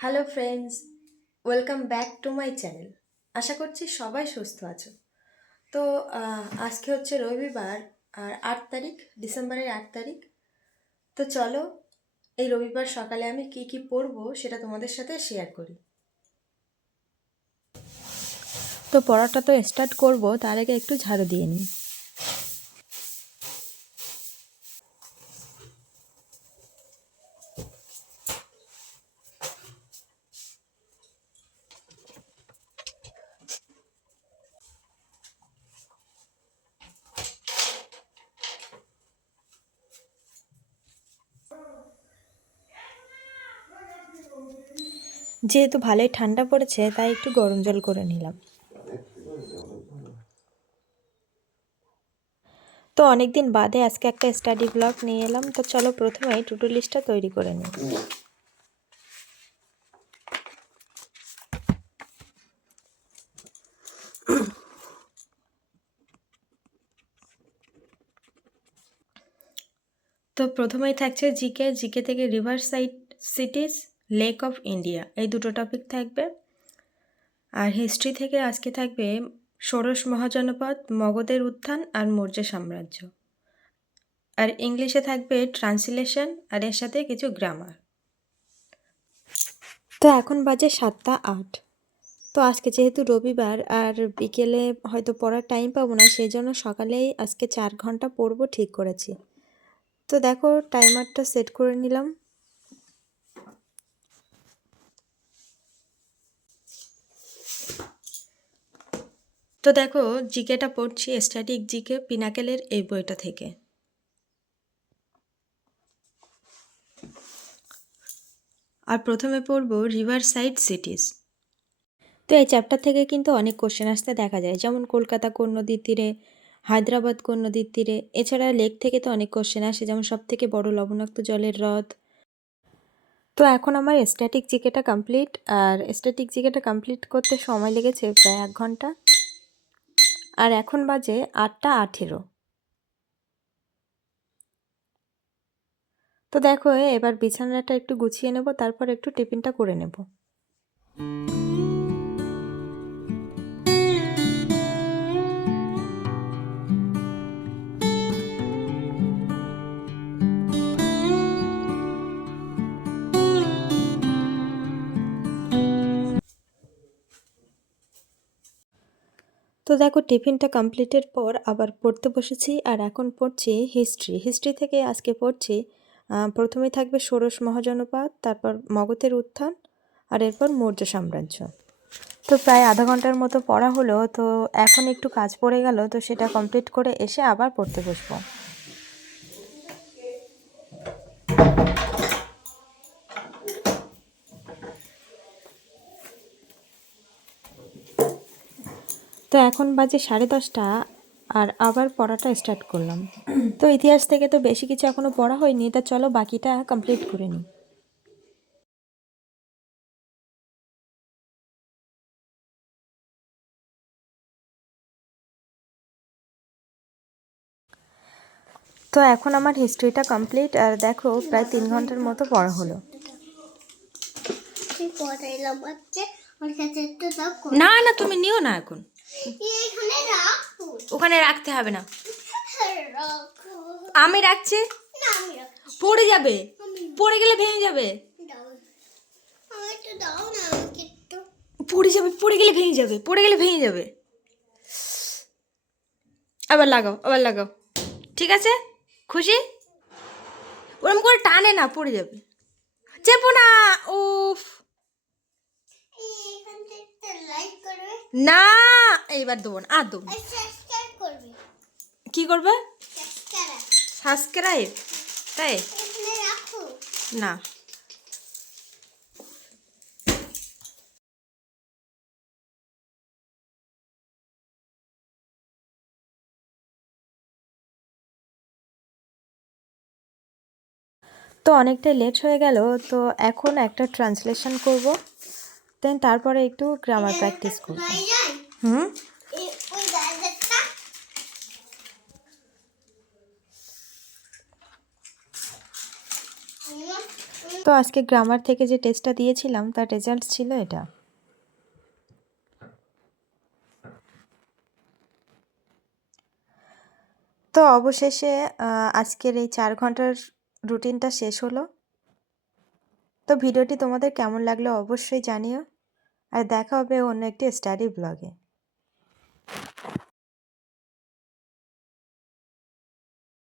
Hello friends, welcome back to my channel. আশা করছি সবাই সুস্থ আছো। তো আজকে হচ্ছে রবিবার, আর 8 তারিখ, ডিসেম্বরের 8 তারিখ। তো চলো, এই রবিবার সকালে আমি কি কি পড়বো সেটা তোমাদের সাথে শেয়ার করি। তো পড়াটা তো স্টার্ট করব, তার আগে একটু ঝাড়ু দিয়ে নিই। যেহেতু ভালোই ঠান্ডা পড়েছে, তাই একটু গরম জল করে নিলাম। তো অনেকদিন বাদে আজকে একটা স্টাডি ব্লগ নিয়ে এলাম। তো চলো প্রথমেই টু ডু লিস্টটা তৈরি করে নিই। তো প্রথমেই থাকছে জিকে। জিকে থেকে river side সিটিজ, lake of India, এই দুটো টপিক থাকবে। আর হিস্ট্রি থেকে আজকে থাকবে ষোড়শ মহাজনপদ, মগধের উত্থান আর মৌর্য সাম্রাজ্য। আর ইংলিশে থাকবে ট্রান্সলেশন, আর এর সাথে কিছু গ্রামার। তো এখন বাজে 7টা 8। তো আজকে যেহেতু রবিবার আর বিকেলে হয়তো পড়ার টাইম পাবো না, সেই জন্য সকালেই আজকে 4 ঘন্টা পড়বো ঠিক করেছি। তো দেখো, টাইমারটা সেট করে নিলাম। তো দেখো, জিকেটা পড়ছি স্ট্যাটিক জিকে, পিনাকেলের এই বইটা থেকে। আর প্রথমে পড়বো রিভার সাইড সিটিজ। তো এই চ্যাপ্টার থেকে কিন্তু অনেক কোশ্চেন আসতে দেখা যায়, যেমন কলকাতা কোন নদীর তীরে, হায়দ্রাবাদ কোন নদীর তীরে। এছাড়া লেক থেকে তো অনেক কোশ্চেন আসে, যেমন সবথেকে বড় লবণাক্ত জলের হ্রদ। তো এখন আমার স্ট্যাটিক জিকেটা কমপ্লিট, আর স্ট্যাটিক জিকেটা কমপ্লিট করতে সময় লেগেছে প্রায় 1 ঘন্টা। আর এখন বাজে 8টা 18। তো দেখো, এবার বিছানাটা একটু গুছিয়ে নেব, তারপর একটু টিফিনটা করে নেব। তো দেখো, টিফিনটা কমপ্লিটের পর আবার পড়তে বসেছি, আর এখন পড়ছি হিস্ট্রি। হিস্ট্রি থেকে আজকে পড়ছি প্রথমে থাকবে ষোড়শ মহাজনপদ, তারপর মগধের উত্থান, আর এরপর মৌর্য সাম্রাজ্য। তো প্রায় আধা ঘন্টার মতো পড়া হলো। তো এখন একটু কাজ পড়ে গেল, তো সেটা কমপ্লিট করে এসে আবার পড়তে বসবো। তো এখন বাজে 10:30, আর আবার পড়াটা স্টার্ট করলাম। তো ইতিহাস থেকে তো বেশি কিছু এখনও পড়া হয়নি, তা চলো বাকিটা কমপ্লিট করে নিই। তো এখন আমার হিস্ট্রিটা কমপ্লিট, আর দেখো প্রায় 3 ঘন্টার মতো পড়া হলো। না না, তুমি নিও না এখন, ওখানে রাখতে হবে না, আমি রাখছি। পড়ে যাবে, পড়ে গেলে ভেঙে যাবে, পড়ে যাবে, পড়ে গেলে ভেঙে যাবে, পড়ে গেলে ভেঙে যাবে। আবার লাগাও, আবার লাগাও, ঠিক আছে? খুশি? ওরম করে টানে না, পড়ে যাবে। চেপো না। উফ, না এইবার দেবো না, আর দেবো না। কি করবে? সাবস্ক্রাইব, তাই না। তো অনেকটাই লেট হয়ে গেল। তো এখন একটা ট্রান্সলেশন করব, দেন তারপরে একটু গ্রামার প্র্যাকটিস করব। হুম। তো আজকে গ্রামার থেকে যে টেস্টটা দিয়েছিলাম তার রেজাল্ট ছিল এটা। তো অবশেষে আজকের এই 4 ঘন্টার রুটিনটা শেষ হলো। তো ভিডিওটি তোমাদের কেমন লাগলো অবশ্যই জানিও। আর দেখা হবে অন্য একটি স্টাডি ব্লগে।